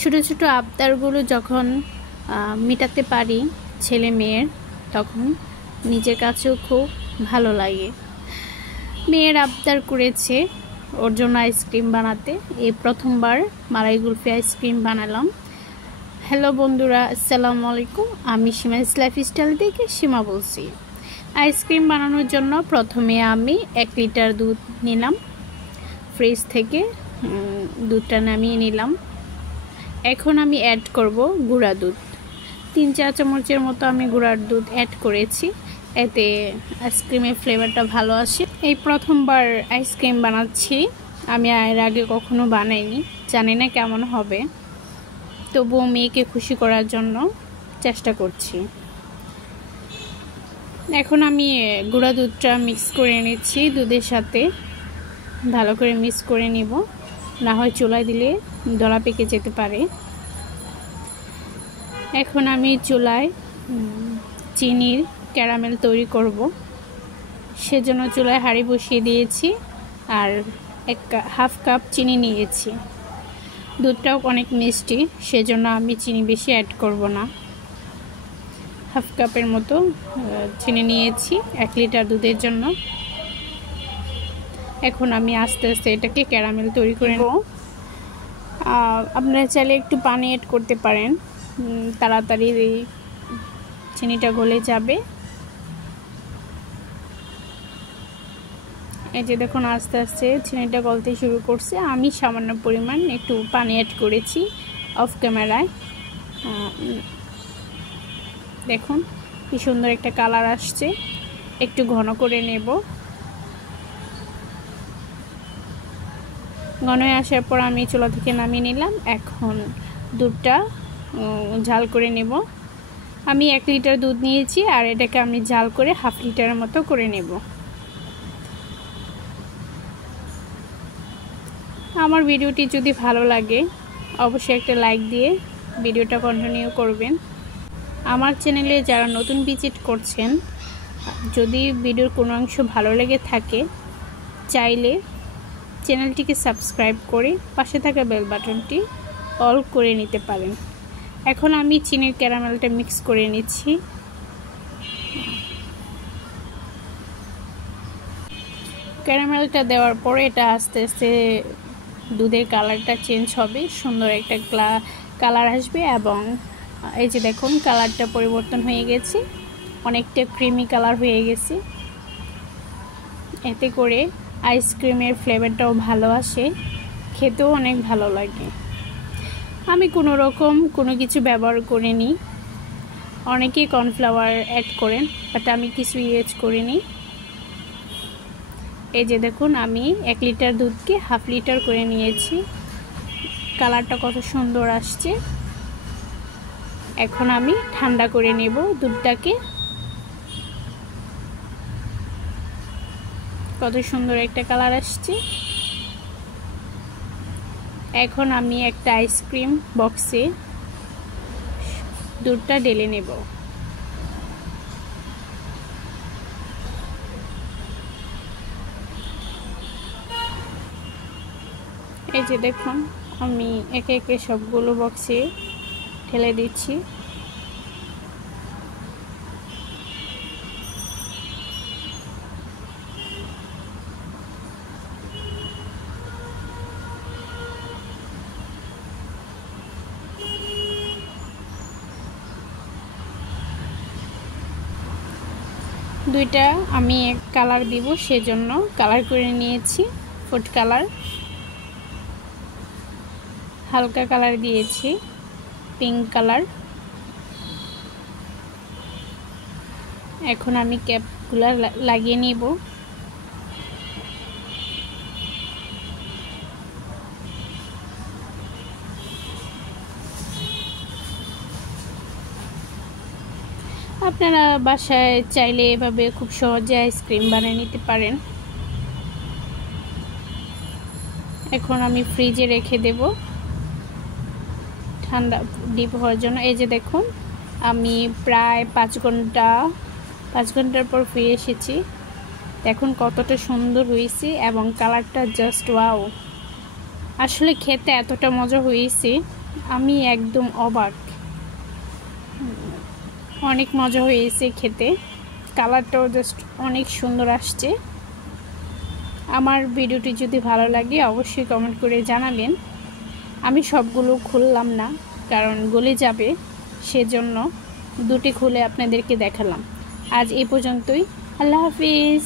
ছোট ছোট আবদারগুলো যখন মেটাতে পারি ছেলে মেয়ের, তখন নিজের কাছেও খুব ভালো লাগে। মেয়ের আবদার করেছে ওর জন্য আইসক্রিম বানাতে, এই প্রথমবার মালাই কুলফি আইসক্রিম বানালাম। হ্যালো বন্ধুরা, আসসালামু আলাইকুম। আমি সীমাস লাইফস্টাইল থেকে সীমা বলছি। আইসক্রিম বানানোর জন্য প্রথমে আমি 1 লিটার দুধ নিলাম, ফ্রিজ থেকে দুধটা নামিয়ে নিলাম। এখন আমি অ্যাড করব গুঁড়া দুধ। 3-4 চামচের মতো আমি গুঁড়ার দুধ অ্যাড করেছি, এতে আইসক্রিমের ফ্লেভারটা ভালো আসে। এই প্রথমবার আইসক্রিম বানাচ্ছি, আমি এর আগে কখনো বানাইনি, জানি না কেমন হবে, তবুও মেয়েকে খুশি করার জন্য চেষ্টা করছি। এখন আমি গুঁড়া দুধটা মিক্স করে নিচ্ছি, দুধের সাথে ভালো করে মিক্স করে নিব, না হয় চুলায় দিলে দলা পেকে যেতে পারে। এখন আমি চুলায় চিনির ক্যারামেল তৈরি করব, সেজন্য চুলায় হাঁড়ি বসিয়ে দিয়েছি আর হাফ কাপ চিনি নিয়েছি। দুধটাও অনেক মিষ্টি, সেজন্য আমি চিনি বেশি অ্যাড করব না। হাফ কাপের মতো চিনি নিয়েছি 1 লিটার দুধের জন্য। এখন আমি আস্তে আস্তে এটাকে ক্যারামেল তৈরি করে নেব। আপনারা চাইলে একটু পানি অ্যাড করতে পারেন, তাড়াতাড়ি চিনিটা গলে যাবে। এই যে দেখুন, আস্তে আস্তে চিনিটা গলতে শুরু করছে। আমি সামান্য পরিমাণ একটু পানি অ্যাড করেছি অফ ক্যামেরায়। দেখুন কি সুন্দর একটা কালার আসছে। একটু ঘন করে নেব। ঘন হয়ে আসার পর আমি চুলা থেকে নামিয়ে নিলাম। এখন দুধটা ঝাল করে নেব। আমি 1 লিটার দুধ নিয়েছি আর এটাকে আমি ঝাল করে হাফ লিটারের মতো করে নেব। আমার ভিডিওটি যদি ভালো লাগে অবশ্যই একটা লাইক দিয়ে ভিডিওটা কন্টিনিউ করবেন। আমার চ্যানেলে যারা নতুন ভিজিট করছেন, যদি ভিডিওর কোনো অংশ ভালো লেগে থাকে, চাইলে চ্যানেলটিকে সাবস্ক্রাইব করে পাশে থাকা বেল বাটনটি অল করে নিতে পারেন। এখন আমি চিনির ক্যারামেলটা মিক্স করে নিচ্ছি। ক্যারামেলটা দেওয়ার পরে এটা আস্তে আস্তে দুধের কালারটা চেঞ্জ হবে, সুন্দর একটা কালার আসবে। এবং এই যে দেখুন, কালারটা পরিবর্তন হয়ে গেছে, অনেকটা ক্রিমি কালার হয়ে গেছে। এতে করে আইসক্রিমের ফ্লেভারটাও ভালো আসে, খেতেও অনেক ভালো লাগে। আমি কোনো কিছু ব্যবহার করিনি। অনেকেই কর্নফ্লাওয়ার অ্যাড করেন, বাট আমি কিছু ইউজ করিনি। এই যে দেখুন, আমি 1 লিটার দুধকে হাফ লিটার করে নিয়েছি। কালারটা কত সুন্দর আসছে। এখন আমি ঠান্ডা করে নেব দুধটাকে। কত সুন্দর একটা কালার আসছে। এখন আমি একটা আইসক্রিম বক্সে দুধটা ঢেলে নেব। এই যে দেখুন, আমি একে একে সবগুলো বক্সে ঢেলে দিচ্ছি। দুইটা আমি এক কালার দিব, সেজন্য কালার করে নিয়েছি। ফুড কালার, হালকা কালার দিয়েছি, পিঙ্ক কালার। এখন আমি ক্যাপগুলো লাগিয়ে নিব। আপনারা বাসায় চাইলে এভাবে খুব সহজে আইসক্রিম বানিয়ে নিতে পারেন। এখন আমি ফ্রিজে রেখে দেব ঠান্ডা ডিপ হওয়ার জন্য। এই যে দেখুন, আমি প্রায় 5 ঘন্টার পর ফিরে এসেছি। দেখুন কতটা সুন্দর হয়েছে এবং কালারটা জাস্ট ওয়াও। আসলে খেতে এতটা মজা হয়েছে, আমি একদম অবাক, অনেক মজা হয়েছে খেতে, কালারটাও জাস্ট অনেক সুন্দর আসছে। আমার ভিডিওটি যদি ভালো লাগে অবশ্যই কমেন্ট করে জানাবেন। আমি সবগুলো খুললাম না, কারণ গলে যাবে, সেজন্য দুটি খুলে আপনাদেরকে দেখালাম। আজ এই পর্যন্তই। আল্লাহ হাফিজ।